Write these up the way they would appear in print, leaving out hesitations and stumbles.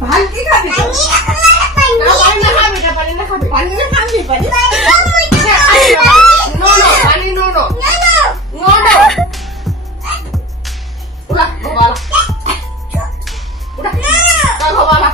ভালকে খাবি পানি না খাবি নো পানি নো উড়া বাবা উড়া কা বাবা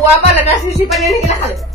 buah apa nak kasih si panen ni kita